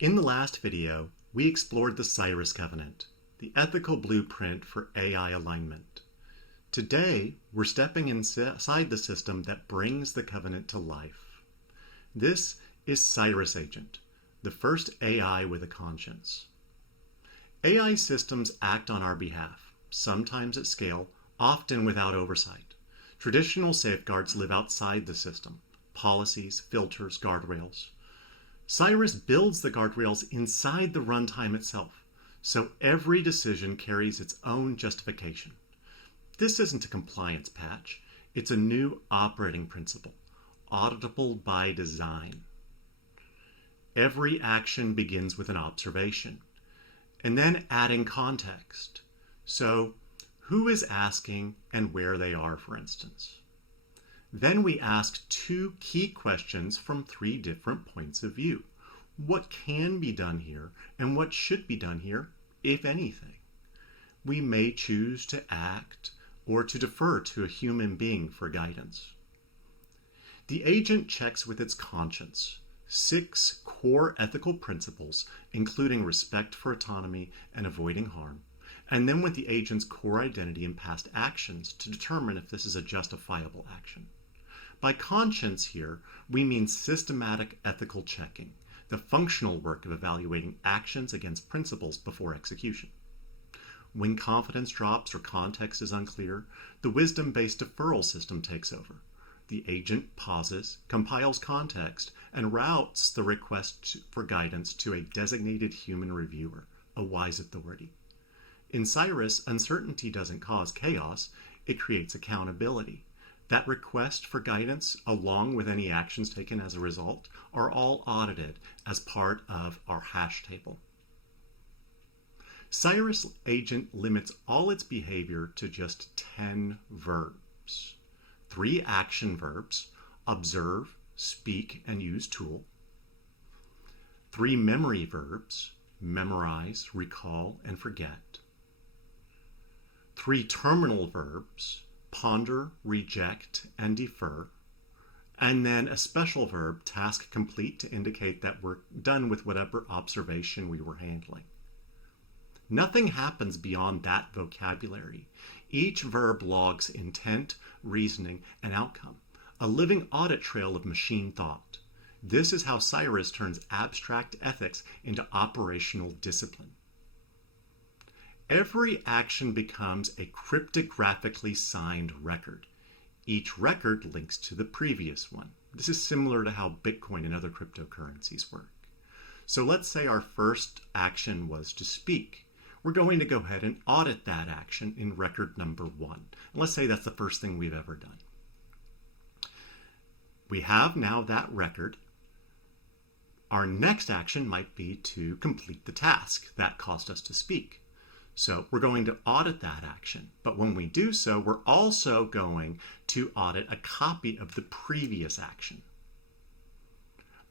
In the last video, we explored the CIRIS Covenant, the ethical blueprint for AI alignment. Today, we're stepping inside the system that brings the covenant to life. This is CIRISAgent, the first AI with a conscience. AI systems act on our behalf, sometimes at scale, often without oversight. Traditional safeguards live outside the system: policies, filters, guardrails. Cyrus builds the guardrails inside the runtime itself, so every decision carries its own justification. This isn't a compliance patch, it's a new operating principle, auditable by design. Every action begins with an observation, and then adding context. So, who is asking and where they are, for instance. Then we ask two key questions from three different points of view. What can be done here, and what should be done here, if anything? We may choose to act or to defer to a human being for guidance. The agent checks with its conscience 6 core ethical principles, including respect for autonomy and avoiding harm, and then with the agent's core identity and past actions to determine if this is a justifiable action. By conscience here, we mean systematic ethical checking, the functional work of evaluating actions against principles before execution. When confidence drops or context is unclear, the wisdom-based deferral system takes over. The agent pauses, compiles context, and routes the request for guidance to a designated human reviewer, a wise authority. In Cyrus, uncertainty doesn't cause chaos, it creates accountability. That request for guidance, along with any actions taken as a result, are all audited as part of our hash table. CIRISAgent limits all its behavior to just 10 verbs. 3 action verbs: observe, speak, and use tool. 3 memory verbs: memorize, recall, and forget. 3 terminal verbs: ponder, reject, and defer. And then a special verb, task complete, to indicate that we're done with whatever observation we were handling. Nothing happens beyond that vocabulary. Each verb logs intent, reasoning, and outcome, a living audit trail of machine thought. This is how Cyrus turns abstract ethics into operational discipline. Every action becomes a cryptographically signed record. Each record links to the previous one. This is similar to how Bitcoin and other cryptocurrencies work. So let's say our first action was to speak. We're going to go ahead and audit that action in record number 1. And let's say that's the first thing we've ever done. We have now that record. Our next action might be to complete the task that caused us to speak. So we're going to audit that action, but when we do so, we're also going to audit a copy of the previous action.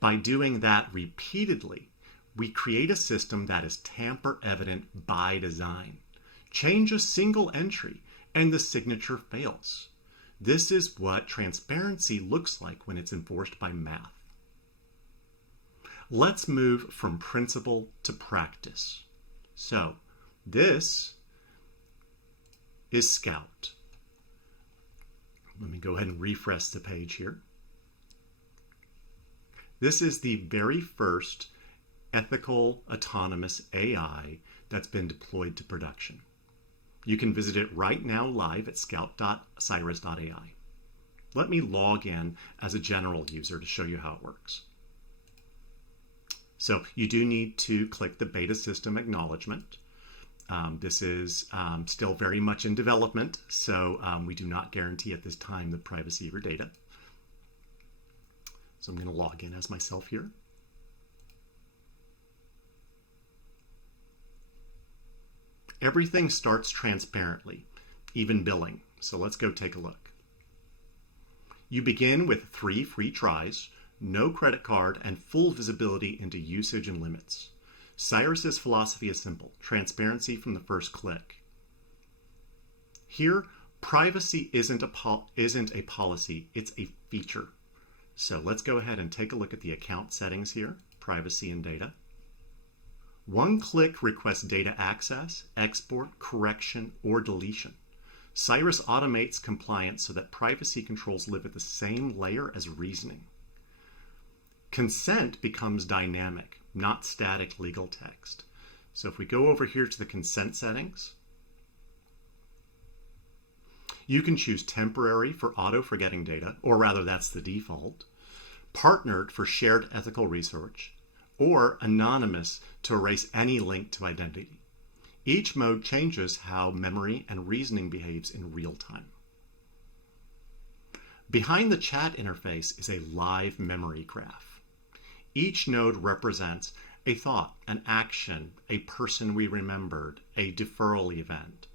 By doing that repeatedly, we create a system that is tamper-evident by design. Change a single entry and the signature fails. This is what transparency looks like when it's enforced by math. Let's move from principle to practice. So, this is Scout. Let me go ahead and refresh the page here. This is the very first ethical autonomous AI that's been deployed to production. You can visit it right now live at scout.ciris.ai. Let me log in as a general user to show you how it works. So you do need to click the beta system acknowledgement. This is still very much in development, so we do not guarantee at this time the privacy of your data. So I'm going to log in as myself here. Everything starts transparently, even billing. So let's go take a look. You begin with 3 free tries, no credit card, and full visibility into usage and limits. Cyrus's philosophy is simple: transparency from the first click. Here, privacy isn't a policy, it's a feature. So let's go ahead and take a look at the account settings here, privacy and data. One-click requests data access, export, correction, or deletion. Cyrus automates compliance so that privacy controls live at the same layer as reasoning. Consent becomes dynamic, not static legal text. So if we go over here to the consent settings, you can choose temporary for auto-forgetting data, or rather that's the default, partnered for shared ethical research, or anonymous to erase any link to identity. Each mode changes how memory and reasoning behaves in real time. Behind the chat interface is a live memory graph. Each node represents a thought, an action, a person we remembered, a deferral event.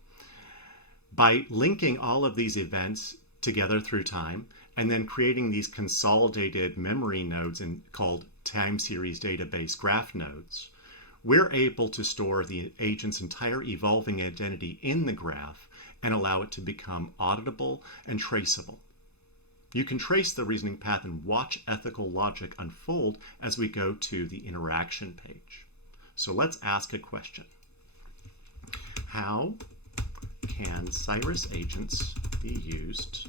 By linking all of these events together through time and then creating these consolidated memory nodes called time series database graph nodes, we're able to store the agent's entire evolving identity in the graph and allow it to become auditable and traceable. You can trace the reasoning path and watch ethical logic unfold as we go to the interaction page. So let's ask a question. How can Cyrus agents be used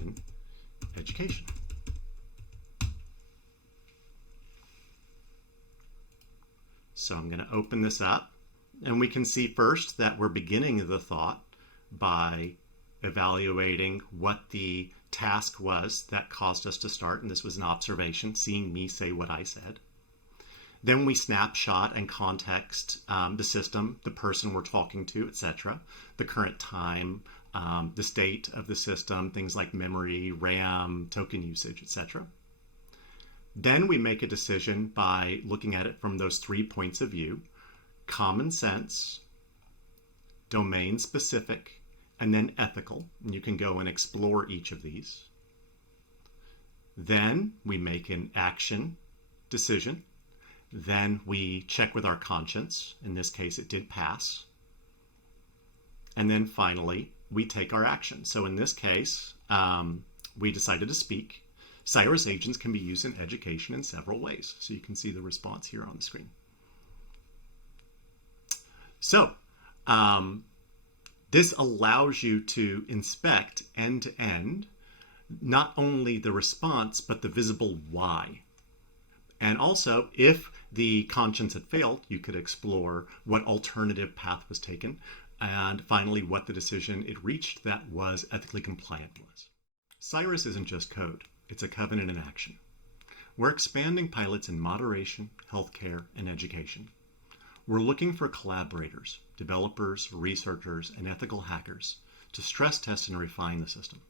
in education? So I'm going to open this up, and we can see first that we're beginning the thought by evaluating what the task was that caused us to start, and this was an observation, seeing me say what I said. Then we snapshot and context the system, the person we're talking to, etc., the current time, the state of the system, things like memory, RAM, token usage, etc. Then we make a decision by looking at it from those 3 points of view: common sense, domain specific, and then ethical. And you can go and explore each of these. Then we make an action decision. Then we check with our conscience. In this case, it did pass. And then finally, we take our action. So in this case, we decided to speak. Cyrus agents can be used in education in several ways. So you can see the response here on the screen. So this allows you to inspect end-to-end not only the response, but the visible why. And also, if the conscience had failed, you could explore what alternative path was taken, and finally, what the decision it reached that was ethically compliant was. Cyrus isn't just code. It's a covenant in action. We're expanding pilots in moderation, healthcare, and education. We're looking for collaborators, developers, researchers, and ethical hackers to stress test and refine the system.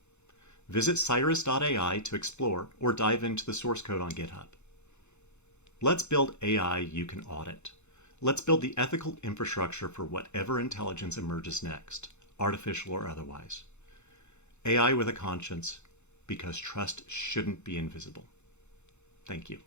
Visit ciris.ai to explore or dive into the source code on GitHub. Let's build AI you can audit. Let's build the ethical infrastructure for whatever intelligence emerges next, artificial or otherwise. AI with a conscience, because trust shouldn't be invisible. Thank you.